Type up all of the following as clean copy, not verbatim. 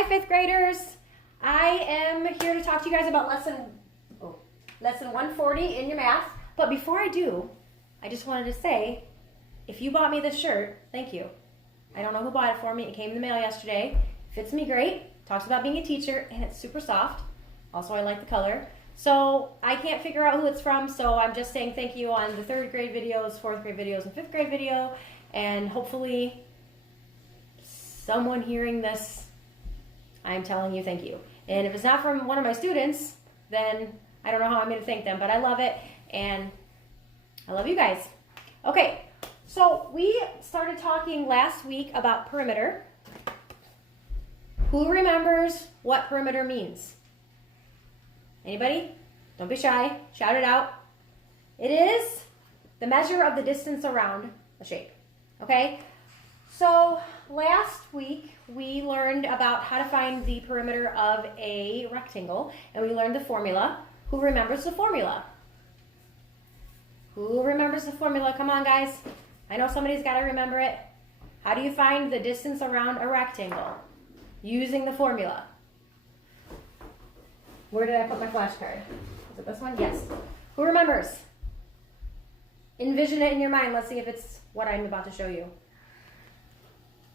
Hi, fifth graders. I am here to talk to you guys about lesson 140 in your math. But before I do, I just wanted to say, if you bought me this shirt, thank you. I don't know who bought it for me. It came in the mail yesterday. Fits me great. Talks about being a teacher, and it's super soft. Also, I like the color. So I can't figure out who it's from, so I'm just saying thank you on the 3rd grade videos, 4th grade videos, and 5th grade video. And hopefully someone hearing this, I'm telling you thank you. And if it's not from one of my students, then I don't know how I'm going to thank them, but I love it, and I love you guys. Okay, so we started talking last week about perimeter. Who remembers what perimeter means? Anybody? Don't be shy. Shout it out. It is the measure of the distance around a shape. Okay? So last week we learned about how to find the perimeter of a rectangle, and we learned the formula. Who remembers the formula? Who remembers the formula? Come on, guys. I know somebody's got to remember it. How do you find the distance around a rectangle? Using the formula. Where did I put my flashcard? Is it this one? Yes. Who remembers? Envision it in your mind. Let's see if it's what I'm about to show you.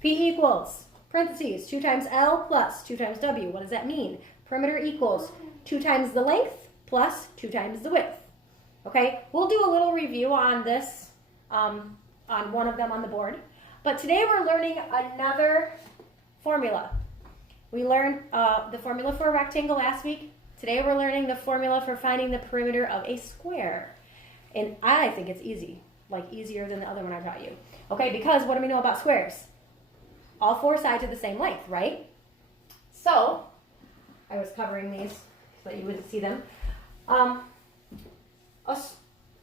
P equals, parentheses, 2 times L plus 2 times W. What does that mean? Perimeter equals 2 times the length plus 2 times the width. Okay, we'll do a little review on this, on one of them on the board. But today we're learning another formula. We learned the formula for a rectangle last week. Today we're learning the formula for finding the perimeter of a square. And I think it's easy, like easier than the other one I taught you. Okay, because what do we know about squares? All 4 sides are the same length, right? So, I was covering these so that you wouldn't see them. A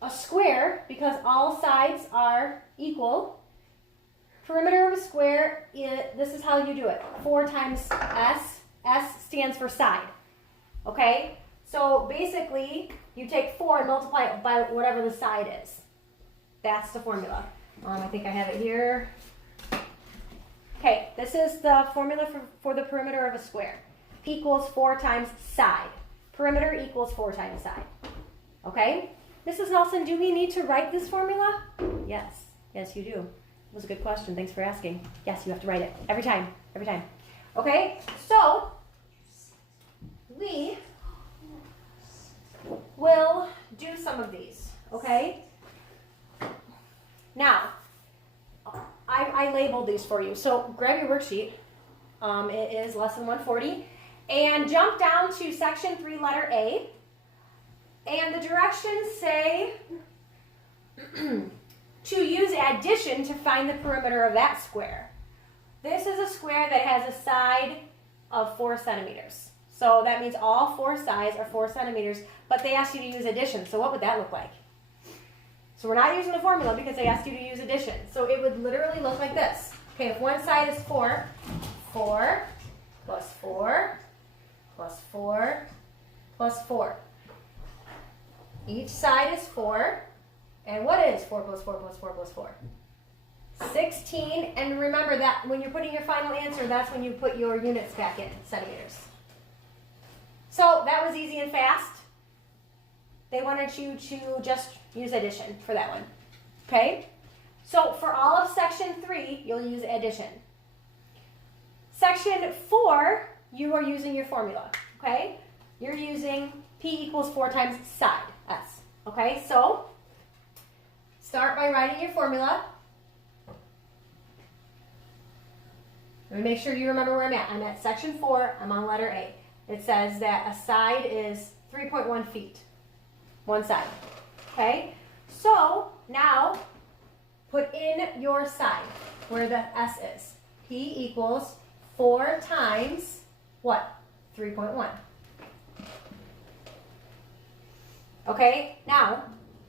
square, because all sides are equal, perimeter of a square, this is how you do it. 4 times S. S stands for side. Okay? So basically, you take 4 and multiply it by whatever the side is. That's the formula. I think I have it here. Okay, this is the formula for the perimeter of a square. P equals 4 times side. Perimeter equals 4 times side. Okay? Mrs. Nelson, do we need to write this formula? Yes. Yes, you do. That was a good question. Thanks for asking. Yes, you have to write it. Every time. Every time. Okay? So, we will do some of these. Okay? Now, I labeled these for you. So, grab your worksheet. It is lesson 140. And jump down to section 3, letter A. And the directions say to use addition to find the perimeter of that square. This is a square that has a side of 4 centimeters. So that means all 4 sides are 4 centimeters, but they asked you to use addition. So what would that look like? So we're not using the formula because they asked you to use addition. So it would literally look like this. Okay, if one side is 4, 4 plus 4 plus 4 plus 4. Each side is 4. And what is 4 plus 4 plus 4 plus 4? 16. And remember that when you're putting your final answer, that's when you put your units back in, centimeters. So that was easy and fast. They wanted you to just use addition for that one. Okay? So for all of section 3, you'll use addition. Section 4, you are using your formula. Okay? You're using P equals 4 times side, S. Okay? So start by writing your formula. Let me make sure you remember where I'm at. I'm at section 4. I'm on letter A. It says that a side is 3.1 feet. One side. Okay? So now put in your side where the S is. P equals 4 times what? 3.1. Okay? Now,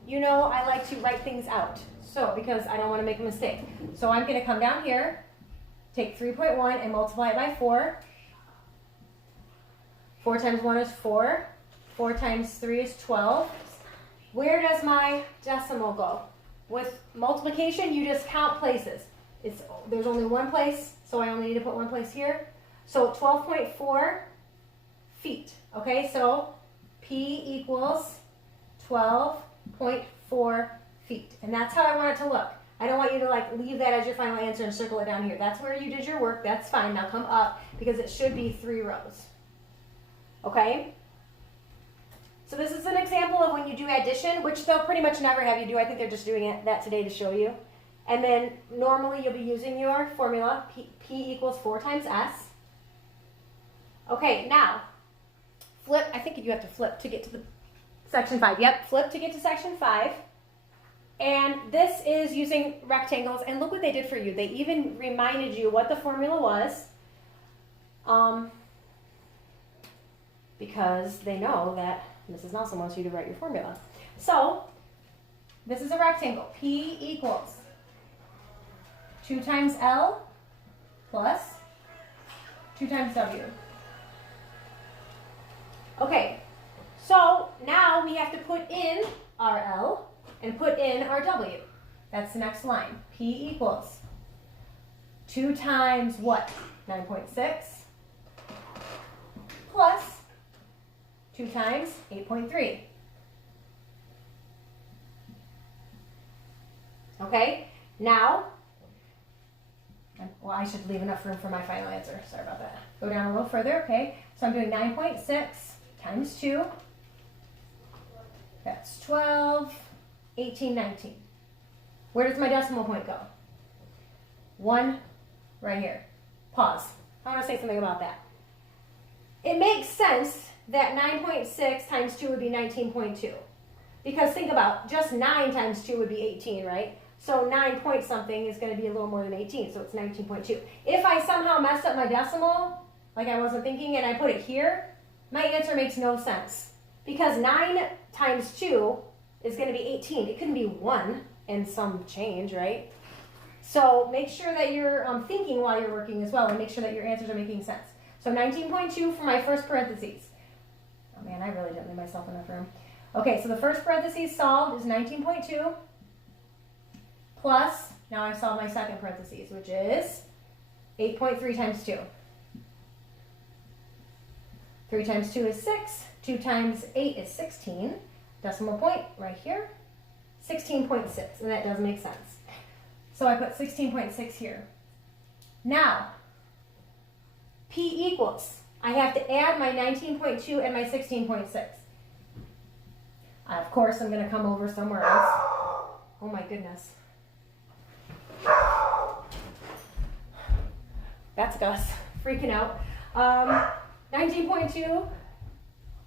you know I like to write things out. So, because I don't want to make a mistake. So I'm going to come down here, take 3.1 and multiply it by 4. 4 times 1 is 4. 4 times 3 is 12. Where does my decimal go? With multiplication, you just count places. There's only one place, so I only need to put one place here. So 12.4 feet. Okay, so P equals 12.4 feet. And that's how I want it to look. I don't want you to like leave that as your final answer and circle it down here. That's where you did your work. That's fine. Now come up because it should be 3 rows. Okay? So this is an example of when you do addition, which they'll pretty much never have you do. I think they're just doing that today to show you. And then normally you'll be using your formula, P equals 4 times S. Okay, now flip. I think you have to flip to get to the section 5. Yep, flip to get to section 5. And this is using rectangles, and look what they did for you. They even reminded you what the formula was, because they know that Mrs. Nelson wants you to write your formula. So, this is a rectangle. P equals 2 times L plus 2 times W. Okay, so now we have to put in our L and put in our W. That's the next line. P equals 2 times what? 9.6 plus 2 times 8.3. Okay, now, well, I should leave enough room for my final answer. Sorry about that. Go down a little further, okay? So I'm doing 9.6 times 2. That's 12. 18, 19. Where does my decimal point go? 1 right here. Pause. I want to say something about that. It makes sense that 9.6 times 2 would be 19.2. Because think about, just 9 times 2 would be 18, right? So 9 point something is going to be a little more than 18, so it's 19.2. If I somehow messed up my decimal, like I wasn't thinking, and I put it here, my answer makes no sense. Because 9 times 2 is going to be 18. It couldn't be 1 and some change, right? So make sure that you're thinking while you're working as well, and make sure that your answers are making sense. So 19.2 for my first parentheses. Oh man, I really didn't leave myself enough room. Okay, so the first parentheses solved is 19.2 plus, now I've solved my second parentheses, which is 8.3 times 2. 3 times 2 is 6. 2 times 8 is 16. Decimal point right here, 16.6, and that does make sense. So I put 16.6 here. Now, P equals, I have to add my 19.2 and my 16.6. Of course, I'm going to come over somewhere else. Oh my goodness. That's Gus freaking out. 19.2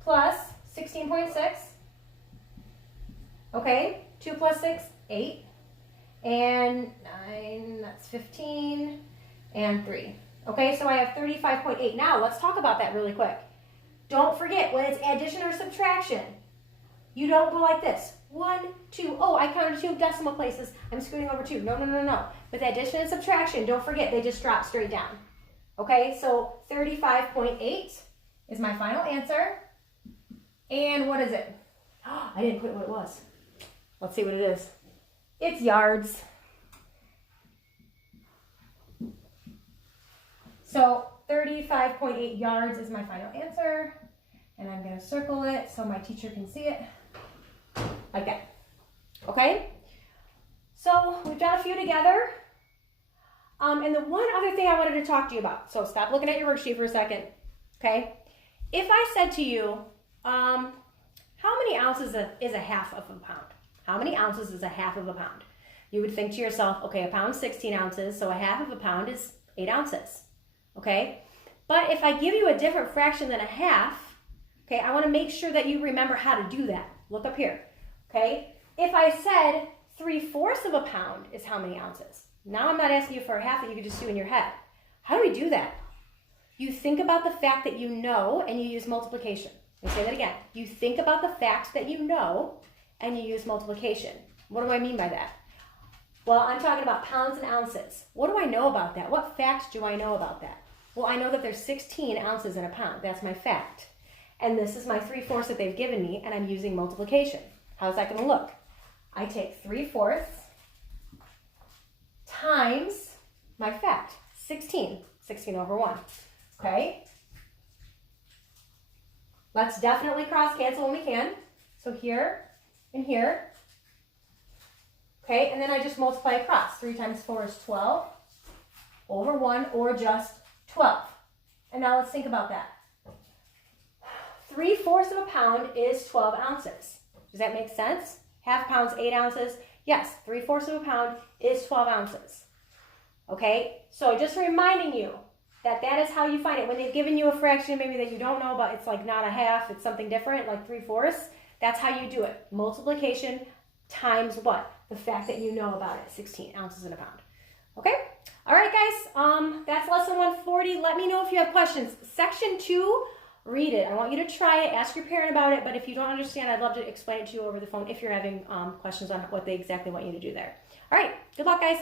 plus 16.6. Okay, 2 plus 6, 8, and 9, that's 15, and 3. Okay, so I have 35.8. Now, let's talk about that really quick. Don't forget, when it's addition or subtraction, you don't go like this. 1, 2, oh, I counted 2 decimal places. I'm scooting over 2. No, no, no, no. With addition and subtraction, don't forget, they just drop straight down. Okay, so 35.8 is my final answer. And what is it? Oh, I didn't put what it was. Let's see what it is. It's yards. So 35.8 yards is my final answer. And I'm going to circle it so my teacher can see it. Like that. Okay? So we've done a few together. And the one other thing I wanted to talk to you about. So stop looking at your worksheet for a second. Okay? If I said to you, how many ounces is a half of a pound? How many ounces is a half of a pound? You would think to yourself, okay, a pound is 16 ounces, so a half of a pound is 8 ounces. Okay? But if I give you a different fraction than a half, okay, I want to make sure that you remember how to do that. Look up here. Okay? If I said 3/4 of a pound is how many ounces? Now I'm not asking you for a half that you could just do in your head. How do we do that? You think about the fact that you know and you use multiplication. Let me say that again. You think about the fact that you know and you use multiplication. What do I mean by that? Well, I'm talking about pounds and ounces. What do I know about that? What facts do I know about that? Well, I know that there's 16 ounces in a pound. That's my fact. And this is my 3/4 that they've given me, and I'm using multiplication. How's that going to look? I take 3/4 times my fact, 16. 16 over 1. Okay? Let's definitely cross cancel when we can. So here and here. Okay, and then I just multiply across. 3 times 4 is 12 over 1, or just 12. And now let's think about that. 3/4 of a pound is 12 ounces. Does that make sense? Half pound's 8 ounces. Yes, 3/4 of a pound is 12 ounces. Okay, so just reminding you that that is how you find it. When they've given you a fraction maybe that you don't know, but it's like not a half, it's something different, like 3/4, that's how you do it. Multiplication times what? The fact that you know about it, 16 ounces in a pound. Okay? All right, guys, that's lesson 140. Let me know if you have questions. Section 2, read it. I want you to try it. Ask your parent about it, but if you don't understand, I'd love to explain it to you over the phone if you're having questions on what they exactly want you to do there. All right, good luck, guys.